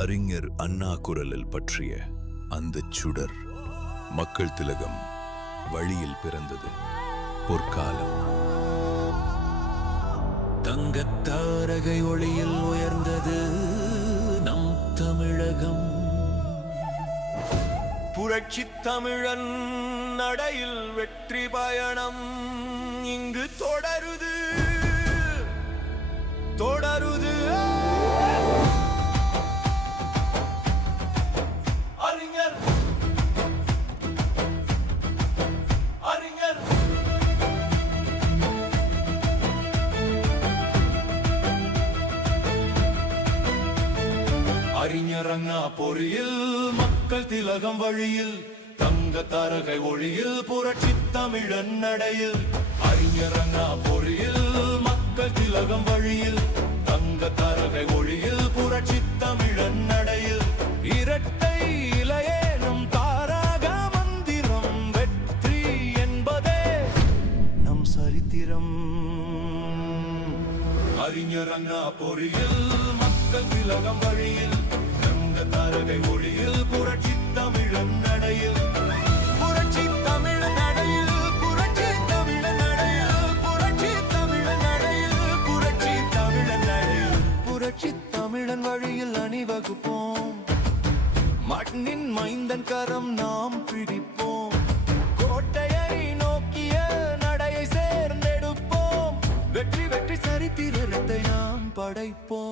அறிஞர் அண்ணா குரலில் பற்றிய அந்த சுடர். மக்கள் திலகம் வழியில் பிறந்தது பொற்காலம். தங்கத்தாரகை ஒளியில் உயர்ந்தது நம் தமிழகம். புரட்சி தமிழன் நடையில் வெற்றி பயணம் இங்கு தொடருது தொடருது. அறிஞர் அறிஞர் அறிஞர் அண்ணா பொறியில் மக்கள் திலகம் வழியில் தங்க தாரகை ஒளியில் புரட்சி தமிழன் நடையில். அறிஞர் அண்ணா பொறியில் மக்கள் திலகம் வழியில் தங்க தாரகை ஒளியில் புரட்சி தமிழன் நடையில். இரட்டை இலையே நம் தாரக மந்திரம், வெற்றி என்பதே நம் சரித்திரம். அறிஞர் அண்ணா பொறியில் மக்கள் திலகம் வழியில் தங்க தாரகை ஒளியில் புரட்சி தமிழன் நடையில். புரட்சி தமிழன் நடையில், புரட்சி தமிழன் நடையில், புரட்சி தமிழன் நடையில், புரட்சி தமிழன் நடையில். புரட்சி தமிழன் வழியில் அணிவகுப்போம், மண்ணின் மைந்தன் கரம் நாம் பிடிப்போம். கோட்டையை நோக்கிய நடையை சேர்ந்தெடுப்போம், வெற்றி வெற்றி சரித்திரத்தை நாம் படைப்போம்.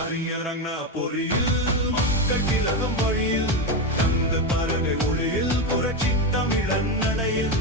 அறிஞர் அண்ணா பொறியில் மக்கள் திலகம் வழியில் தங்க தாரகை ஒளியில் புரட்சி தமிழன் நடையில்.